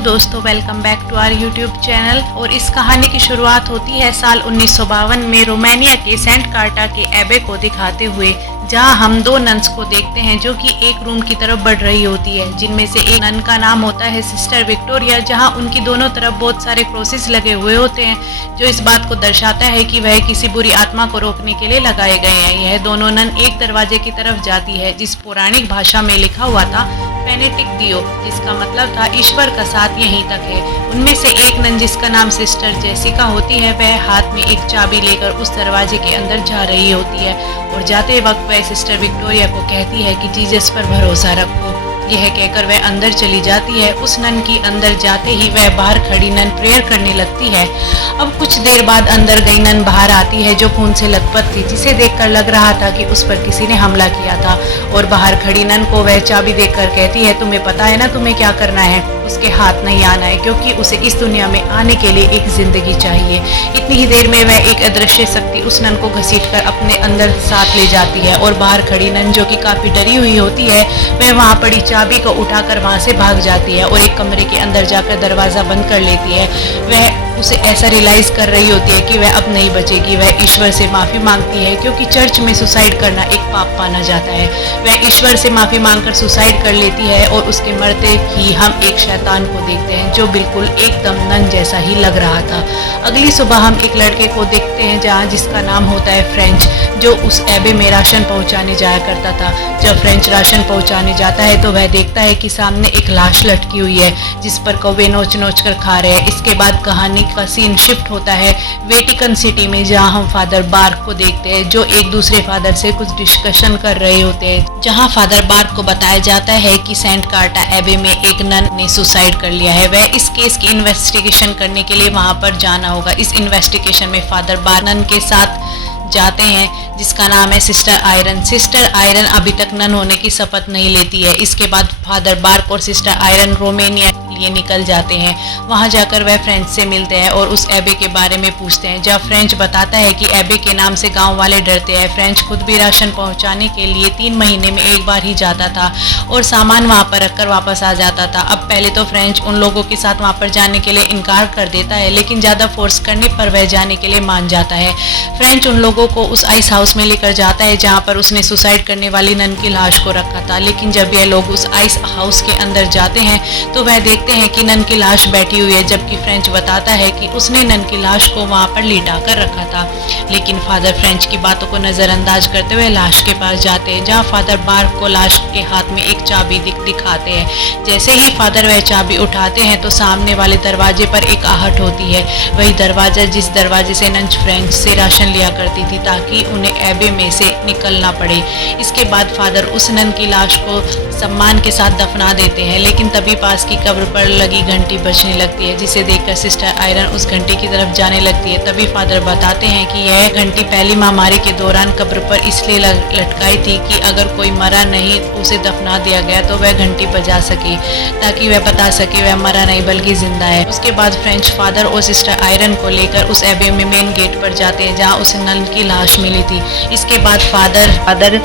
दोस्तों, welcome back to our YouTube channel. और इस कहानी की शुरुआत होती है साल 1952 में रोमानिया के सेंट कार्टा के एबे को दिखाते हुए, जहां हम दो नन्स को देखते हैं जो कि एक रूम की तरफ बढ़ रही होती है, जिनमें से एक नन का नाम होता है सिस्टर विक्टोरिया, जहां उनकी दोनों तरफ बहुत सारे क्रॉसेस लगे हुए होते हैं, जो इस बात को दर्शाता है कि वह किसी बुरी आत्मा को रोकने के लिए लगाए गए हैं। यह दोनों नन एक दरवाजे की तरफ जाती है जिस पौराणिक भाषा में लिखा हुआ था पेनेटिक दियो, जिसका मतलब था ईश्वर का साथ यहीं तक है। उनमें से एक नन, जिसका नाम सिस्टर जेसिका होती है, वह हाथ में एक चाबी लेकर उस दरवाजे के अंदर जा रही होती है और जाते वक्त वह सिस्टर विक्टोरिया को कहती है कि जीसस पर भरोसा रखो। यह कहकर वह अंदर चली जाती है। उस नन की अंदर जाते ही वह बाहर खड़ी नन प्रेयर करने लगती है। अब कुछ देर बाद अंदर गई नन बाहर आती है जो खून से लथपथ थी, जिसे देखकर लग रहा था कि उस पर किसी ने हमला किया था, और बाहर खड़ी नन को वह चाबी देकर कहती है, तुम्हें पता है ना तुम्हें क्या करना है। उसके हाथ नहीं आना है क्योंकि उसे इस दुनिया में आने के लिए एक जिंदगी चाहिए। इतनी ही देर में वह एक अदृश्य शक्ति उस नन को घसीटकर अपने अंदर साथ ले जाती है और बाहर खड़ी नन, जो कि काफी डरी हुई होती है, वह वहां पड़ी चाबी को उठाकर वहां से भाग जाती है और एक कमरे के अंदर जाकर दरवाजा बंद कर लेती है। वह उसे ऐसा रियलाइज कर रही होती है कि वह अब नहीं बचेगी। वह ईश्वर से माफी मांगती है क्योंकि चर्च में सुसाइड करना एक पाप माना जाता है। वह ईश्वर से माफी मांगकर सुसाइड कर लेती है और उसके मरते ही हम एक शैतान को देखते हैं जो बिल्कुल एकदम नन जैसा ही लग रहा था। अगली सुबह हम एक लड़के को देखते हैं जहाँ जिसका नाम होता है फ्रेंच, जो उस एबे में राशन पहुंचाने जाया करता था। जब फ्रेंच राशन पहुंचाने जाता है तो वह देखता है कि सामने एक लाश लटकी हुई है जिस पर कौवे नोच नोच कर खा रहे हैं। इसके बाद कहानी का सीन शिफ्ट होता है वेटिकन सिटी में, जहां हम फादर बार्क को देखते हैं जो एक दूसरे फादर से कुछ डिस्कशन कर रहे होते हैं। जहां फादर बार्क को बताया जाता है कि सेंट कार्टा एबे में एक नन ने सुसाइड कर लिया है। वह इस केस की इन्वेस्टिगेशन करने के लिए वहां पर जाना होगा। इस इन्वेस्टिगेशन में फादर बार्क नन के साथ जाते हैं जिसका नाम है सिस्टर आयरन। सिस्टर आयरन अभी तक नन होने की शपथ नहीं लेती है। इसके बाद फादर बार्क और सिस्टर आयरन रोमानिया लिए निकल जाते हैं। वहां जाकर वह फ्रेंच से मिलते हैं और उस एबे के बारे में पूछते हैं। जब फ्रेंच बताता है कि एबे के नाम से गांव वाले डरते हैं। फ्रेंच खुद भी राशन पहुंचाने के लिए 3 महीने में एक बार ही जाता था और सामान वहां पर रखकर वापस आ जाता था। अब पहले तो फ्रेंच उन लोगों के साथ वहां पर जाने के लिए इनकार कर देता है, लेकिन ज्यादा फोर्स करने पर वह जाने के लिए मान जाता है। फ्रेंच उन लोगों को उस आइस हाउस में लेकर जाता है जहां पर उसने सुसाइड करने वाली नन की लाश को रखा था। लेकिन जब यह लोग उस आइस हाउस के अंदर जाते हैं तो वह देखते हैं कि नन की लाश बैठी हुई है, जबकि फ्रेंच बताता है कि उसने नन की लाश को वहां पर लिटा कर रखा था। लेकिन फादर फ्रेंच की बातों को नजरअंदाज करते हुए लाश के पास जाते हैं, जहां फादर बार्क को लाश के हाथ में एक चाबी दिखाते हैं। जैसे ही फादर वह चाबी उठाते हैं तो सामने वाले दरवाजे पर एक आहट होती है, वही दरवाजा जिस दरवाजे से नन फ्रेंच से राशन लिया करती थी ताकि उन्हें एबे में से निकलना पड़े। इसके बाद फादर उस नन की लाश को सम्मान के साथ दफना देते हैं, लेकिन तभी पास की कब्र पर लगी घंटी बजने लगती है, जिसे देखकर सिस्टर आयरन उस घंटी की तरफ जाने लगती है। तभी फादर बताते हैं कि यह घंटी पहली महामारी के दौरान कब्र पर इसलिए लटकाई थी कि अगर कोई मरा नहीं उसे दफना दिया गया तो वह घंटी बजा सके, ताकि वह बता सके वह मरा नहीं बल्कि जिंदा है। उसके बाद फ्रेंच फादर और सिस्टर आयरन को लेकर उस एबे में मेन गेट पर जाते हैं जहाँ उस नन की लाश मिली थी। इसके बाद फादर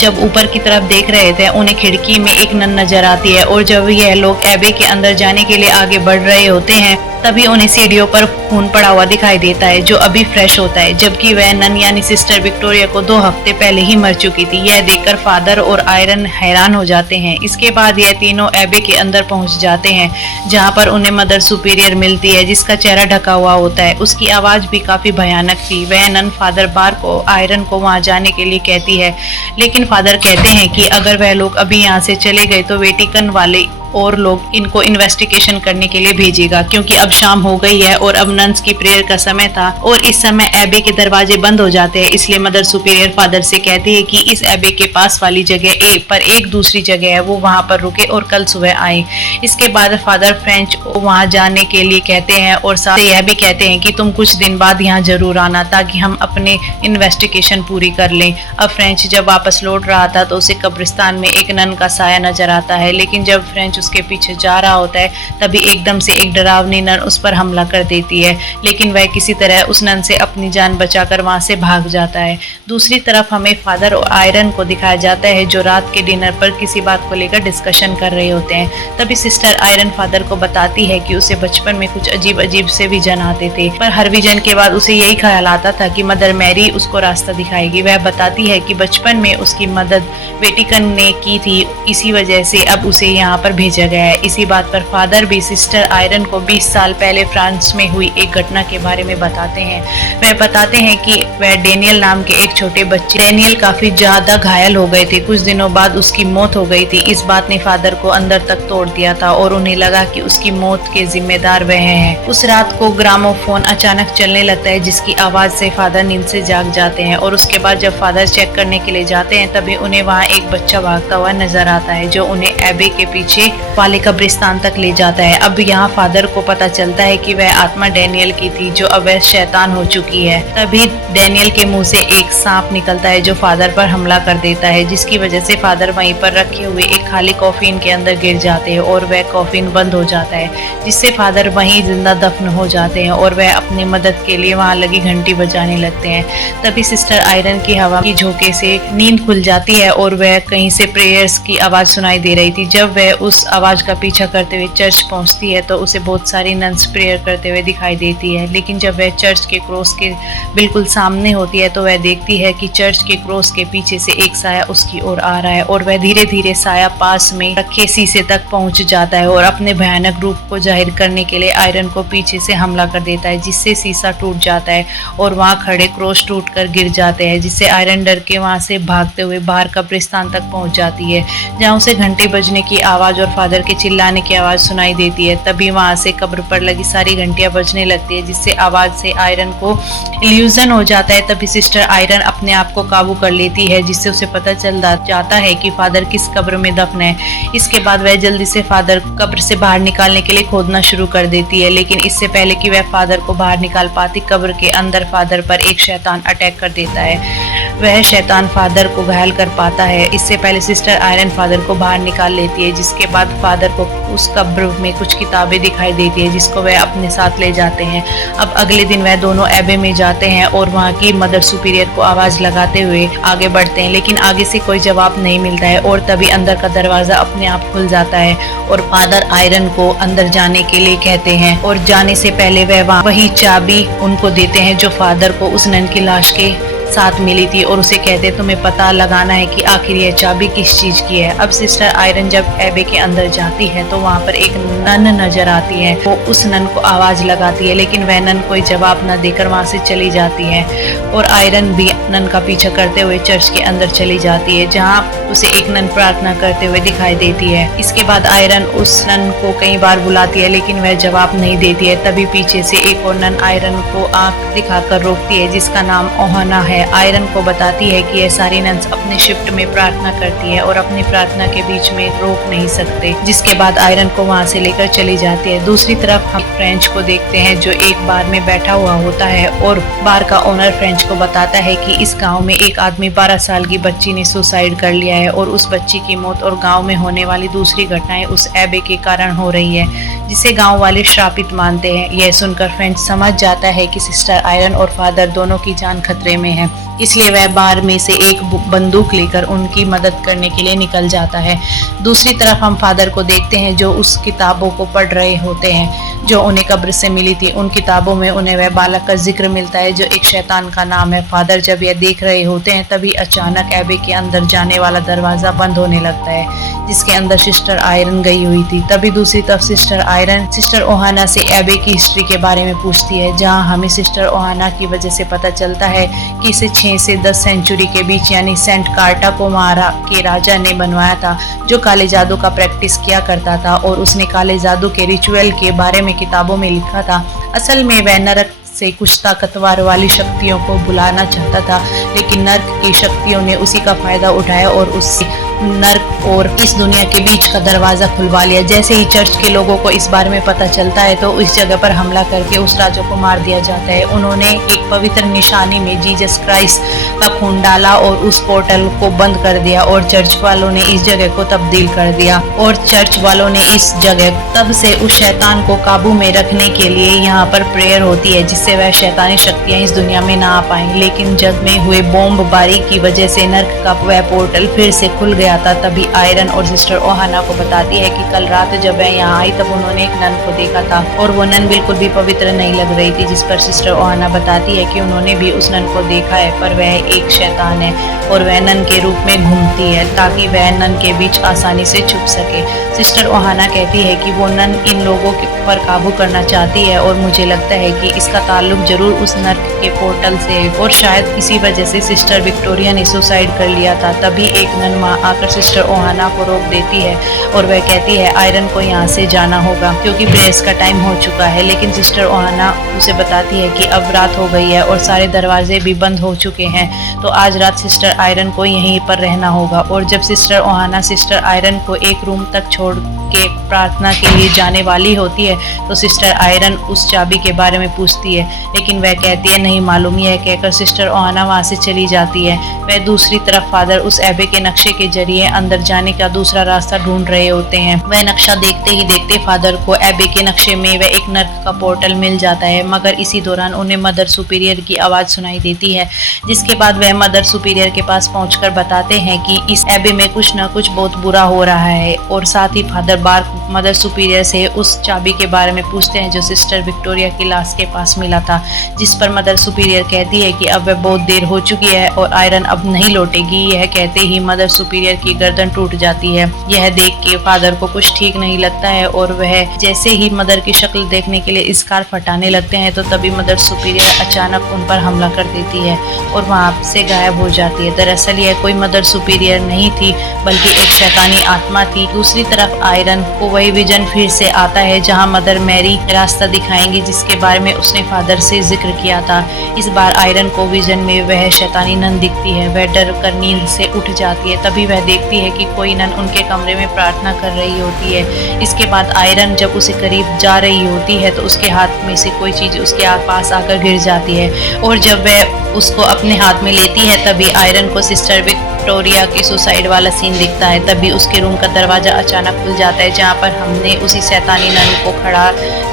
जब ऊपर की तरफ देख रहे थे उन्हें खिड़की में एक नन नजर आती है, और जब यह लोग एबे के अंदर जाने के लिए आगे बढ़ रहे होते हैं तभी उन्हें सीढ़ियों पर खून पड़ा हुआ दिखाई देता है जो अभी फ्रेश होता है, जबकि वह नन यानी सिस्टर विक्टोरिया को 2 हफ्ते पहले ही मर चुकी थी। यह देखकर फादर और आयरन हैरान हो जाते हैं। इसके बाद यह तीनों एबे के अंदर पहुंच जाते हैं जहां पर उन्हें मदर सुपीरियर मिलती है जिसका चेहरा ढका हुआ होता है। उसकी आवाज भी काफी भयानक थी। वह नन फादर बार्क को आयरन को वहां जाने के लिए कहती है, लेकिन फादर कहते हैं कि अगर वह लोग अभी यहाँ से चले गए तो वेटिकन वाले और लोग इनको इन्वेस्टिगेशन करने के लिए भेजेगा, क्योंकि अब शाम हो गई है और अब नन्स की प्रेयर का समय था और इस समय एबे के दरवाजे बंद हो जाते हैं। इसलिए मदर सुपीरियर फादर से कहती है कि इस एबे के पास वाली जगह पर एक दूसरी जगह है, वो वहां पर रुके और कल सुबह आए। इसके बाद फादर फ्रेंच वहां जाने के लिए कहते हैं और साथ ही यह भी कहते हैं कि तुम कुछ दिन बाद यहाँ जरूर आना ताकि हम अपने इन्वेस्टिगेशन पूरी कर लें। अब फ्रेंच जब वापस लौट रहा था तो उसे कब्रिस्तान में एक नन का साया नजर आता है, लेकिन जब फ्रेंच उसके पीछे जा रहा होता है, तभी एकदम से एक डरावनी नन उस पर हमला कर देती है, लेकिन वह किसी तरह उस नन से अपनी जान बचाकर वहां से भाग जाता है। दूसरी तरफ हमें फादर और आयरन को दिखाया जाता है जो रात के डिनर पर किसी बात को लेकर डिस्कशन कर रहे होते हैं। तभी सिस्टर आयरन फादर को बताती है कि उसे बचपन में कुछ अजीब अजीब से विजन आते थे, पर हर विजन के बाद उसे यही ख्याल आता था कि मदर मैरी उसको रास्ता दिखाएगी। वह बताती है कि बचपन में उसकी मदद वेटिकन ने की थी, इसी वजह से अब उसे यहाँ पर भेजा गया है। इसी बात पर फादर भी सिस्टर आयरन को 20 साल पहले फ्रांस में हुई एक घटना के बारे में बताते हैं। वह बताते हैं कि वह डेनियल नाम के एक छोटे बच्चे, डेनियल काफी ज्यादा घायल हो गए थे, कुछ दिनों बाद उसकी मौत हो गई थी। इस बात ने फादर को अंदर तक तोड़ दिया था और उन्हें लगा कि उसकी मौत के जिम्मेदार वह हैं। उस रात को ग्रामोफोन अचानक चलने लगता है जिसकी आवाज से फादर नींद से जाग जाते हैं, और उसके बाद जब फादर चेक करने के लिए जाते हैं तभी उन्हें वहाँ एक बच्चा भागता हुआ नजर आता है जो उन्हें एबे के पीछे वाले कब्रिस्तान तक ले जाता है। अब यहाँ फादर को पता चलता है कि वह आत्मा डेनियल की थी जो अब वह शैतान हो चुकी है। तभी डेनियल के मुंह से एक सांप निकलता है जो फादर पर हमला कर देता है, जिसकी वजह से फादर वहीं पर रखे हुए एक खाली कॉफिन के अंदर गिर जाते हैं और वह कॉफिन बंद हो जाता है, जिससे फादर वहीं जिंदा दफन हो जाते हैं और वह अपनी मदद के लिए वहां लगी घंटी बजाने लगते हैं। तभी सिस्टर आयरन की हवा की झोंके से नींद खुल जाती है और वह कहीं से प्रेयर्स की आवाज सुनाई दे रही थी। जब वह उस आवाज का पीछा करते हुए चर्च पहुंचती है तो उसे बहुत सारी नन्स प्रेयर करते हुए दिखाई देती है, लेकिन जब वह चर्च के क्रॉस के बिल्कुल सामने होती है तो वह देखती है कि चर्च के क्रॉस के पीछे से एक साया उसकी ओर आ रहा है, और वह धीरे धीरे साया पास में रखे शीशे तक पहुंच जाता है और अपने भयानक रूप को जाहिर करने के लिए आयरन को पीछे से हमला कर देता है, जिससे शीशा टूट जाता है और वहां खड़े क्रॉस टूटकर गिर जाते हैं, जिससे आयरन डर के वहां से भागते हुए बाहर कब्रिस्तान तक पहुंच जाती है, जहां उसे घंटे बजने की आवाज और फादर के चिल्लाने की आवाज सुनाई देती है। तभी वहां से कब्र पर लगी सारी घंटियां बजने लगती है, जिससे आवाज से आयरन को इल्यूजन हो जाता है। तभी सिस्टर आयरन अपने आप को काबू कर लेती है, जिससे उसे पता चल जाता है कि फादर किस कब्र में दफन है। इसके बाद वह जल्दी से फादर कब्र से बाहर निकालने के लिए खोदना शुरू कर देती है, लेकिन इससे पहले कि वह फादर को बाहर निकाल पाती, कब्र के अंदर फादर पर एक शैतान अटैक कर देता है। वह शैतान फादर को घायल कर पाता है। इससे पहले सिस्टर आयरन फादर को बाहर निकाल लेती है, जिसके बाद फादर को उस कब्र में कुछ किताबें दिखाई देती है जिसको वह अपने साथ ले जाते हैं। अब अगले दिन वह दोनों एबे में जाते हैं और वहाँ की मदर सुपीरियर को आवाज लगाते हुए आगे बढ़ते हैं, लेकिन आगे से कोई जवाब नहीं मिलता है, और तभी अंदर का दरवाजा अपने आप खुल जाता है और फादर आयरन को अंदर जाने के लिए कहते हैं, और जाने से पहले वह वही चाबी उनको देते हैं जो फादर को उस नन की लाश के साथ मिली थी, और उसे कहते तुम्हें पता लगाना है कि आखिर यह चाबी किस चीज की है। अब सिस्टर आयरन जब एबे के अंदर जाती है तो वहाँ पर एक नन नजर आती है। वो उस नन को आवाज लगाती है, लेकिन वह नन कोई जवाब न देकर वहाँ से चली जाती है, और आयरन भी नन का पीछा करते हुए चर्च के अंदर चली जाती है, जहाँ उसे एक नन प्रार्थना करते हुए दिखाई देती है। इसके बाद आयरन उस नन को कई बार बुलाती है, लेकिन वह जवाब नहीं देती है। तभी पीछे से एक और नन आयरन को आंख दिखाकर रोकती है, जिसका नाम ओहाना है। आयरन को बताती है कि यह सारी नन्स अपने शिफ्ट में प्रार्थना करती है और अपनी प्रार्थना के बीच में रोक नहीं सकते, जिसके बाद आयरन को वहां से लेकर चली जाती है। दूसरी तरफ हम फ्रेंच को देखते हैं जो एक बार में बैठा हुआ होता है, और बार का ओनर फ्रेंच को बताता है कि इस गांव में एक आदमी 12 साल की बच्ची ने सुसाइड कर लिया है, और उस बच्ची की मौत और गांव में होने वाली दूसरी घटनाएं उस एबे के कारण हो रही है, जिसे गांव वाले श्रापित मानते हैं। यह सुनकर फ्रेंच समझ जाता है कि सिस्टर आयरन और फादर दोनों की जान खतरे में है, इसलिए वह बार में से एक बंदूक लेकर उनकी मदद करने के लिए निकल जाता है। दूसरी तरफ हम फादर को देखते हैं जो उस किताबों को पढ़ रहे होते हैं जो उन्हें कब्र से मिली थी। उन किताबों में उन्हें वह बालक का जिक्र मिलता है जो एक शैतान का नाम है। फादर जब यह देख रहे होते हैं तभी अचानक एबे के अंदर जाने वाला दरवाजा बंद होने लगता है, जिसके अंदर सिस्टर आयरन गई हुई थी। तभी दूसरी तरफ सिस्टर आयरन सिस्टर ओहाना से एबे की हिस्ट्री के बारे में पूछती है, जहां हमें सिस्टर ओहाना की वजह से पता चलता है कि इसे 6 से 10 सेंचुरी के बीच यानी सेंट कार्टा को मारा के राजा ने बनवाया था, जो काले जादू का प्रैक्टिस किया करता था, और उसने काले जादू के रिचुअल के बारे में किताबों में लिखा था। असल में वह नरक से कुछ ताकतवर वाली शक्तियों को बुलाना चाहता था, लेकिन नर्क की शक्तियों ने उसी का फायदा उठाया और उससे नर्क और इस दुनिया के बीच का दरवाजा खुलवा लिया। जैसे ही चर्च के लोगों को इस बारे में पता चलता है तो इस जगह पर हमला करके उस राजा को मार दिया जाता है। उन्होंने एक पवित्र निशानी में जीसस क्राइस्ट का खून डाला और उस पोर्टल को बंद कर दिया और चर्च वालों ने इस जगह को तब्दील कर दिया और चर्च वालों ने इस जगह तब से उस शैतान को काबू में रखने के लिए यहाँ पर प्रेयर होती है, जिससे वह शैतानी शक्तियां इस दुनिया में ना आ पाए। लेकिन जग में हुए बॉम्बबारी की वजह से नर्क का वह पोर्टल फिर से खुल गया था। तभी आयरन और सिस्टर ओहाना को बताती है कि कल रात जब वह यहाँ आई तब उन्होंने एक नन को देखा था और वो नन बिल्कुल भी पवित्र नहीं लग रही थी। जिस पर सिस्टर ओहाना बताती है कि उन्होंने भी उस नन को देखा है, पर वह एक शैतान है और वह नन के रूप में घूमती है ताकि वह नन के बीच आसानी से छुप सके। सिस्टर ओहाना कहती है कि वो नन इन लोगों पर काबू करना चाहती है और मुझे लगता है कि इसका ताल्लुक जरूर उस नर्क के पोर्टल से है और शायद इसी वजह से सिस्टर विक्टोरिया ने सुसाइड कर लिया था। तभी एक नन माँ आकर सिस्टर ओहाना को रोक देती है और वह कहती है आयरन को यहाँ से जाना होगा क्योंकि प्रेयर्स का टाइम हो चुका है। लेकिन सिस्टर ओहाना उसे बताती है कि अब रात हो गई है और सारे दरवाजे भी बंद हो चुके हैं, तो आज रात सिस्टर आयरन को यहीं पर रहना होगा। और जब सिस्टर ओहाना सिस्टर आयरन को एक रूम तक छोड़ के प्रार्थना के लिए जाने वाली होती है तो सिस्टर आयरन उस चाबी के बारे में पूछती है, लेकिन वह कहती है नहीं मालूम। यह कहकर सिस्टर ओहाना वहां से चली जाती है। वह दूसरी तरफ फादर उस एबे के नक्शे के जरिए अंदर जाने का दूसरा रास्ता ढूंढ रहे होते हैं। वह नक्शा देखते ही देखते फादर को एबे के नक्शे में वह एक नर्क का पोर्टल मिल जाता है, मगर इसी दौरान उन्हें मदर सुपीरियर की आवाज सुनाई देती है। जिसके बाद वह मदर सुपीरियर के पास पहुंचकर बताते हैं कि इस एबे में कुछ न कुछ बहुत बुरा हो रहा है और साथ ही फादर बार मदर सुपीरियर से उस चाबी के बारे में पूछते हैं जो सिस्टर विक्टोरिया की लाश के पास मिला था। जिस पर मदर सुपीरियर कहती है कि अब वह बहुत देर हो चुकी है और आयरन अब नहीं लौटेगी। यह कहते ही मदर सुपीरियर की गर्दन टूट जाती है। यह देख के फादर को कुछ ठीक नहीं लगता है और वह जैसे ही मदर की शक्ल देखने के लिए स्कार्फ हटाने लगते हैं तो तभी मदर सुपीरियर अचानक उन पर हमला कर देती है और वहां से गायब हो जाती है। दरअसल यह कोई मदर सुपीरियर नहीं थी बल्कि एक शैतानी आत्मा थी। दूसरी तरफ आयरन को वही विजन फिर से आता है जहां मदर मैरी रास्ता दिखाएंगी जिसके बारे में उसने फादर से जिक्र किया था। इस बार आयरन को विजन में वह शैतानी नन दिखती है। वह डर कर नींद से उठ जाती है। तभी वह देखती है कि कोई नन उनके कमरे में प्रार्थना कर रही होती है। इसके बाद आयरन जब उसे करीब जा रही होती है तो उसके हाथ में से कोई चीज उसके पास आकर गिर जाती है और जब वह उसको अपने हाथ में लेती है तभी आयरन को सिस्टर विक्टोरिया की सुसाइड वाला सीन दिखता है। तभी उसके रूम का दरवाजा अचानक खुल जाता है जहाँ पर हमने उसी शैतानी नन को खड़ा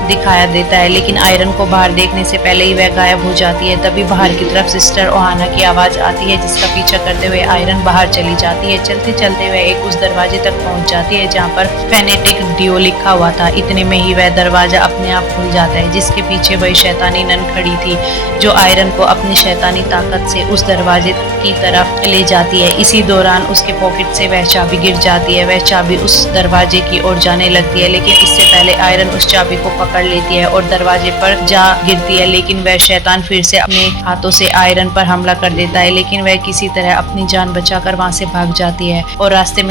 दिखाया देता है, लेकिन आयरन को बाहर देखने से पहले ही वह गायब हो जाती है। तभी बाहर की तरफ सिस्टर ओहाना की आवाज आती है जिसका पीछा करते हुए आयरन बाहर चली जाती है। चलते चलते वह एक उस दरवाजे तक पहुंच जाती है जहाँ पर फेनेटिक डियो लिखा हुआ था। इतने में ही वह दरवाजा अपने आप खुल जाता है जिसके पीछे वही शैतानी नन खड़ी थी जो आयरन को अपनी शैतानी ताकत से उस दरवाजे की तरफ ले जाती है। इसी दौरान उसके पॉकेट से वह चाबी गिर जाती है। वह चाबी उस दरवाजे की ओर जाने लगती है, लेकिन इससे पहले आयरन उस चाबी को पकड़ लेती है और दरवाजे पर जा गिरती है। लेकिन वह शैतान फिर से अपने हाथों से आयरन पर हमला कर देता है, लेकिन वह किसी तरह अपनी जान बचाकर वहां से भाग जाती है और रास्ते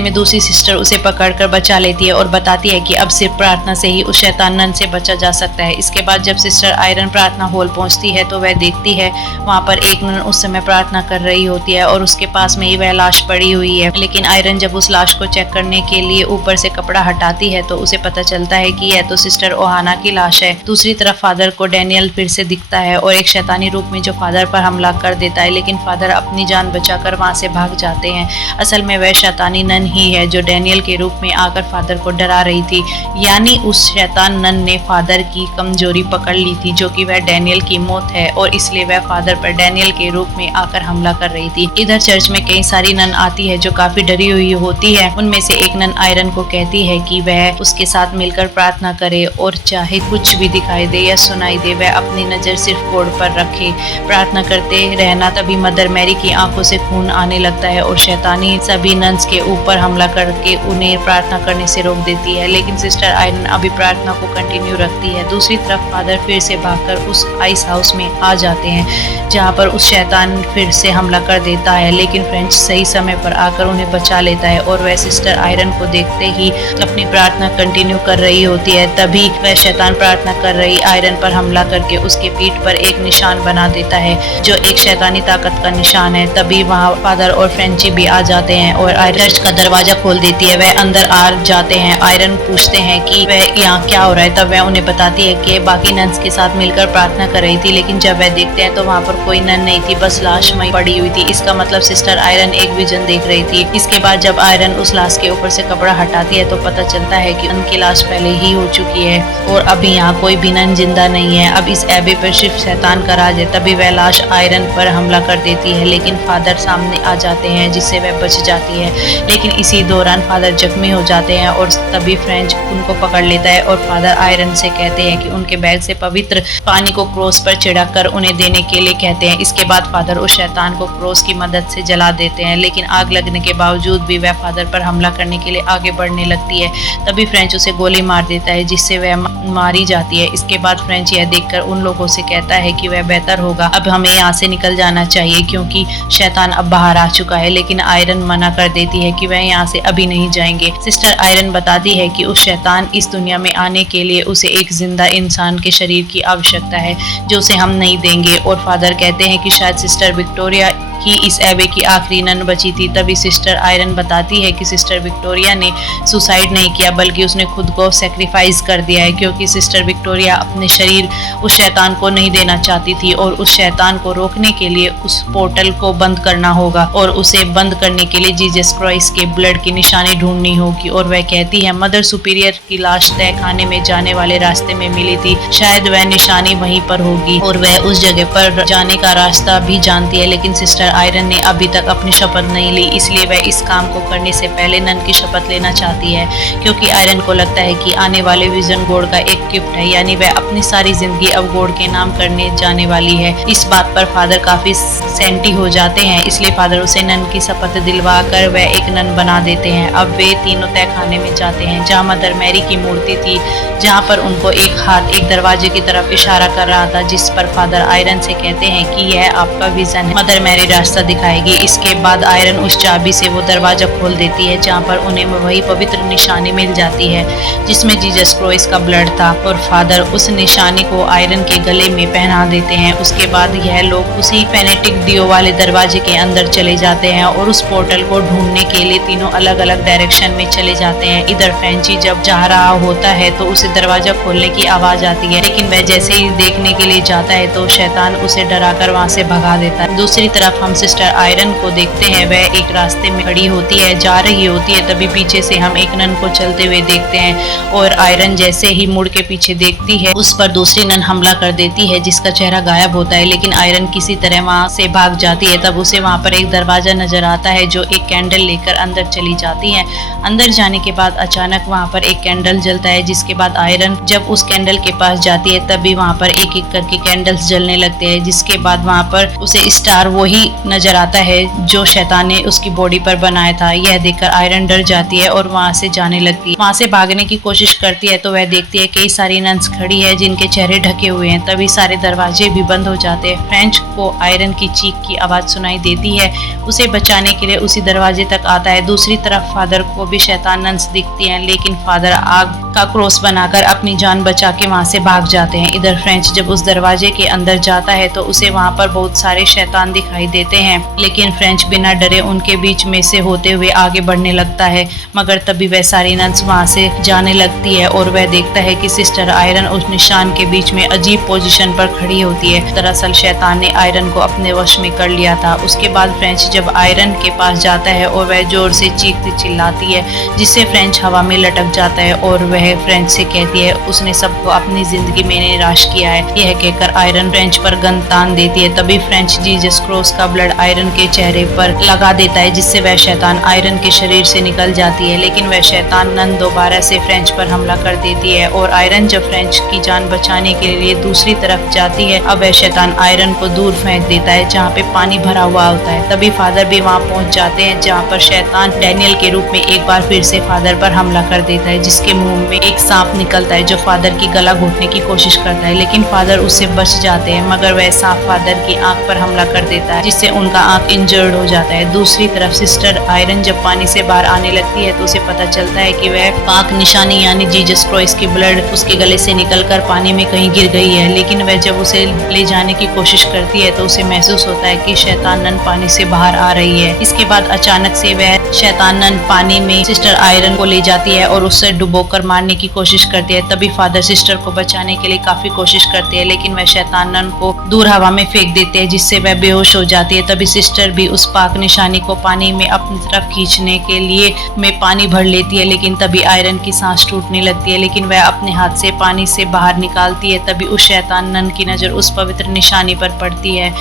में दूसरी सिस्टर उसे पकड़कर बचा लेती है और बताती है कि अब सिर्फ प्रार्थना से ही उस शैतान नन से बचा जा सकता है। इसके बाद जब सिस्टर आयरन प्रार्थना हॉल पहुंचती है तो वह देखती है वहां पर एक नन उस समय प्रार्थना कर रही होती है और उसके पास में ही वह लाश पड़ी हुई है। लेकिन आयरन जब उस लाश को चेक करने के लिए ऊपर से कपड़ा हटाती है तो उसे पता चलता है कि यह तो सिस्टर ओहाना की लाश है। दूसरी तरफ फादर को डैनियल फिर से दिखता है और एक शैतानी रूप में जो फादर पर हमला कर देता है, लेकिन फादर अपनी जान बचाकर वहां से भाग जाते हैं। असल में वह शैतानी नन ही है जो डैनियल के रूप में आकर फादर को डरा रही थी, यानी उस शैतान नन ने फादर की कमजोरी पकड़ ली थी जो कि वह डैनियल की मौत है और इसलिए वह फादर पर डैनियल के रूप में आकर हमला कर रही थी। इधर चर्च में कई सारी नन आती है जो काफी डरी हुई होती है। उनमें से एक नन आयरन को कहती है कि वह उसके साथ मिलकर प्रार्थना करे और चाहे कुछ भी दिखाई दे या सुनाई दे वह अपनी नजर सिर्फ बोर्ड पर रखे, प्रार्थना करते रहना। तभी मदर मैरी की आंखों से खून आने लगता है और शैतानी सभी नन्स के ऊपर हमला करके उन्हें प्रार्थना करने से रोक देती है, लेकिन सिस्टर आयरन अभी प्रार्थना को कंटिन्यू रखती है। दूसरी तरफ फादर फिर से भागकर उस आइस हाउस में आ जाते हैं जहाँ पर उस शैतान फिर से हमला कर देता है, लेकिन फ्रेंच सही समय पर आकर उन्हें बचा लेता है और वह सिस्टर आयरन को देखते ही अपनी प्रार्थना कंटिन्यू कर रही होती है, तभी वह शैतान प्रार्थना कर रही आयरन पर हमला करके उसके पीठ पर एक निशान बना देता है जो एक शैतानी ताकत का निशान है। तभी वहाँ फादर और फ्रेंची भी आ जाते हैं और आयरन चर्च का दरवाजा खोल देती है। वह अंदर आ जाते हैं। आयरन पूछते हैं कि वह यहाँ क्या हो रहा है, तब वह उन्हें बताती है कि बाकी नन्स के साथ मिलकर प्रार्थना कर रही थी, लेकिन जब वह देखते हैं तो वहाँ पर कोई नन नहीं थी, बस लाश वहीं पड़ी हुई थी। इसका मतलब सिस्टर आयरन एक विजन देख रही थी। इसके बाद जब आयरन उस लाश के ऊपर से कपड़ा हटाती है तो पता चलता है कि उनकी लाश पहले ही हो चुकी है और अभी यहाँ कोई भी नन जिंदा नहीं है। अब इस एबे पर सिर्फ शैतान का राज है। तभी वह लाश आयरन पर हमला कर देती है, लेकिन फादर सामने आ जाते हैं जिससे वह बच जाती है। लेकिन इसी दौरान फादर जख्मी हो जाते हैं और तभी फ्रेंच उनको पकड़ लेता है और फादर आयरन से कहते हैं कि उनके बैग से पवित्र पानी को क्रॉस पर छिड़ककर उन्हें देने के लिए कहते हैं। इसके बाद फादर उस शैतान को क्रॉस की मदद से जला देते हैं, लेकिन आग लगने के बावजूद भी वह फादर पर हमला करने के लिए आगे बढ़ने लगती है। तभी फ्रेंच उसे गोली मार देता है जिससे वह मारी जाती है। इसके बाद फ्रेंच यह देखकर उन लोगों से कहता है कि वह बेहतर होगा अब हमें यहाँ से निकल जाना चाहिए क्योंकि शैतान अब बाहर आ चुका है, लेकिन आयरन मना कर देती है कि वह यहाँ से अभी नहीं जाएंगे। सिस्टर आयरन बताती है कि उस शैतान इस दुनिया में आने के लिए उसे एक जिंदा इंसान के शरीर की आवश्यकता है जो उसे हम नहीं देंगे। और फादर कहते हैं कि शायद सिस्टर विक्टोरिया ही इस एबे की आखिरी नन बची थी। तभी सिस्टर आयरन बताती है कि सिस्टर विक्टोरिया ने सुसाइड नहीं किया बल्कि उसने खुद को सेक्रीफाइस कर दिया है, क्योंकि सिस्टर विक्टोरिया अपने शरीर उस शैतान को नहीं देना चाहती थी और उस शैतान को रोकने के लिए उस पोर्टल को बंद करना होगा और उसे बंद करने के लिए जीसस क्राइस्ट के ब्लड की निशानी ढूंढनी होगी। और वह कहती है मदर सुपीरियर की लाश तय खाने में जाने वाले रास्ते में मिली थी, शायद वह निशानी वहीं पर होगी और वह उस जगह पर जाने का रास्ता भी जानती है। लेकिन सिस्टर आयरन ने अभी तक अपनी शपथ नहीं ली, इसलिए वह इस काम को करने से पहले नन की शपथ लेना चाहती है, क्योंकि आयरन को लगता है कि आने वाले विजन गॉड का एक गिफ्ट है, यानी वह अपनी सारी जिंदगी अब गॉड के नाम करने जाने वाली है। इस बात पर फादर काफी सेंटी हो जाते हैं, इसलिए फादर उसे नन की शपथ दिलवा कर वह एक नन बना देते हैं। अब वे तीनों तय खाने में जाते हैं जहाँ मदर मैरी की मूर्ति थी, जहाँ पर उनको एक हाथ एक दरवाजे की तरफ इशारा कर रहा था, जिस पर फादर आयरन से कहते हैं कि यह आपका विजन है, मदर मैरी रास्ता दिखाएगी। इसके बाद आयरन उस चाबी से वो दरवाजा खोल देती है जहाँ पर उन्हें वही पवित्र निशानी मिल जाती है जिसमें जीसस क्राइस्ट का ब्लड था और फादर उस निशानी को आयरन के गले में पहना देते हैं। उसके बाद यह लोग उसी फेनेटिक डियो वाले दरवाजे के अंदर चले जाते हैं और उस पोर्टल को ढूंढने के लिए तीनों अलग अलग डायरेक्शन में चले जाते हैं। इधर फ्रेंची जब जा रहा होता है तो उसे दरवाजा खोलने की आवाज आती है, लेकिन वह जैसे ही देखने के लिए जाता है तो शैतान उसे डराकर वहां से भगा देता है। दूसरी तरफ हम सिस्टर आयरन को देखते हैं, वह एक रास्ते में खड़ी होती है, जा रही होती है, तभी पीछे से हम एक नन को चलते हुए देखते हैं और आयरन जैसे ही मुड़ के पीछे देखती है उस पर दूसरी नन हमला कर देती है जिसका चेहरा गायब होता है, लेकिन आयरन किसी तरह वहां से भाग जाती है। तब उसे वहां पर एक दरवाजा नजर आता है जो एक कैंडल लेकर अंदर चली जाती है। अंदर जाने के बाद अचानक वहां पर एक कैंडल जलता है, जिसके बाद आयरन जब उस कैंडल के पास जाती है तभी वहां पर एक एक करके कैंडल्स जलने लगते हैं, जिसके बाद वहां पर उसे स्टार वही नजर आता है जो शैतान ने उसकी बॉडी पर बनाया था। यह देखकर आयरन डर जाती है और वहां से जाने लगती है। वहां से भागने की कोशिश करती है तो वह देखती है कई सारी नन्स खड़ी है जिनके चेहरे ढके हुए हैं। तभी सारे दरवाजे भी बंद हो जाते हैं। फ्रेंच को आयरन की चीख की आवाज सुनाई देती है, उसे बचाने के लिए उसी दरवाजे तक आता है। दूसरी तरफ फादर को भी शैतान नन्स दिखती हैं, लेकिन फादर आग का क्रॉस बनाकर अपनी जान बचा के वहां से भाग जाते हैं। इधर फ्रेंच जब उस दरवाजे के अंदर जाता है तो उसे वहां पर बहुत सारे शैतान दिखाई देते हैं, लेकिन फ्रेंच बिना डरे उनके बीच में से होते हुए आगे बढ़ने लगता है। मगर तभी वह सारी नन्स वहां से जाने लगती है और वह देखता है कि सिस्टर आयरन उस निशान के बीच में अजीब पोजीशन पर खड़ी होती है। दरअसल शैतान ने आयरन को अपने वश में कर लिया था। उसके बाद फ्रेंच जब आयरन के पास जाता है और वह जोर से चीखती चिल्लाती है, जिससे फ्रेंच हवा में लटक जाता है और वह फ्रेंच से कहती है उसने सबको अपनी जिंदगी में निराश किया है। यह कहकर आयरन फ्रेंच पर गन तान देती है। तभी फ्रेंच जीसस क्राइस्ट का ब्लड आयरन के चेहरे पर लगा देता है, जिससे वह शैतान आयरन के शरीर से निकल जाती है, लेकिन वह शैतान नन दोबारा से फ्रेंच पर हमला कर देती है और आयरन जब फ्रेंच की जान बचाने के लिए दूसरी तरफ जाती है, अब वह शैतान आयरन को दूर फेंक देता है जहाँ पे पानी भरा हुआ होता है। तभी फादर भी वहाँ पहुँच जाते हैं जहाँ पर शैतान डैनियल के रूप में एक बार फिर से फादर पर हमला कर देता है, जिसके मुंह में एक सांप निकलता है जो फादर की गला घोटने की कोशिश करता है, लेकिन फादर उससे बच जाते हैं। मगर वह सांप फादर की आंख पर हमला कर देता है, जिससे उनका आंख इंजर्ड हो जाता है। दूसरी तरफ सिस्टर आयरन जब पानी से बाहर आने लगती है तो उसे पता चलता है कि वह पाक निशानी यानी जीसस क्राइस्ट की ब्लड उसके गले से निकलकर पानी में कहीं गिर गई है। लेकिन वह जब उसे ले जाने की कोशिश करती है तो उसे महसूस होता है कि शैतानन पानी से बाहर आ रही है। इसके बाद अचानक से वह शैतानन पानी में सिस्टर आयरन को ले जाती है और उससे डुबोकर मारने की कोशिश करती है। तभी फादर सिस्टर को बचाने के लिए काफी कोशिश करते हैं, लेकिन वह शैतानन को दूर हवा में फेंक देते हैं जिससे वह बेहोश हो जाती है। तभी सिस्टर भी उस पाक निशानी को पानी में अपनी तरफ खींचने के लिए में पानी भर लेती है, लेकिन तभी आयरन की सांस टूटने लगती है। लेकिन वह अपने हाथ से पानी से बाहर निकालती है। तभी उस शैतानन की नजर उस पवित्र निशानी पर पड़ती है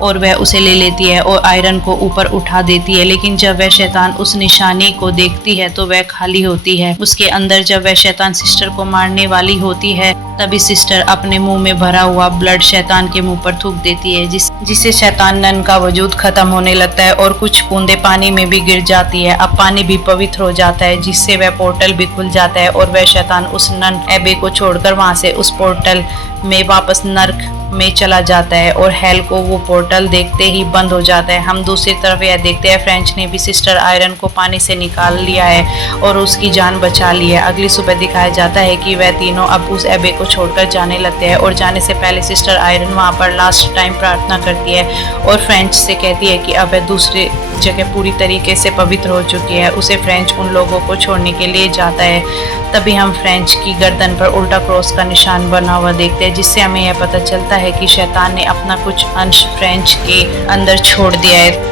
और वह उसे ले लेती है और आयरन को ऊपर उठा देती है। लेकिन जब वह शैतान उस निशानी को देखती है तो वह खाली होती है। उसके अंदर जब वह शैतान सिस्टर को मारने वाली होती है तभी सिस्टर अपने मुंह में भरा हुआ ब्लड शैतान के मुंह पर थूक देती है, जिससे शैतानन का वजूद खत्म होने लगता है और कुछ बूंदे पानी में भी गिर जाती है। अब पानी भी पवित्र हो जाता है, जिससे वह पोर्टल भी खुल जाता है और वह शैतान उस नन एबे को छोड़कर वहां से उस पोर्टल में वापस नर्क में चला जाता है और हेल को वो पोर्टल देखते ही बंद हो जाता है। हम दूसरी तरफ यह देखते हैं फ्रेंच ने भी सिस्टर आयरन को पानी से निकाल लिया है और उसकी जान बचा ली है। अगली सुबह दिखाया जाता है कि वह तीनों अब उस एबे को छोड़कर जाने लगते हैं और जाने से पहले सिस्टर आयरन वहां पर लास्ट टाइम प्रार्थना करती है और फ्रेंच से कहती है कि अब वह दूसरी जगह पूरी तरीके से पवित्र हो चुकी है। उसे फ्रेंच उन लोगों को छोड़ने के लिए जाता है। तभी हम फ्रेंच की गर्दन पर उल्टा क्रॉस का निशान बना हुआ देखते हैं, जिससे हमें यह पता चलता है कि शैतान ने अपना कुछ अंश फ्रेंच के अंदर छोड़ दिया है।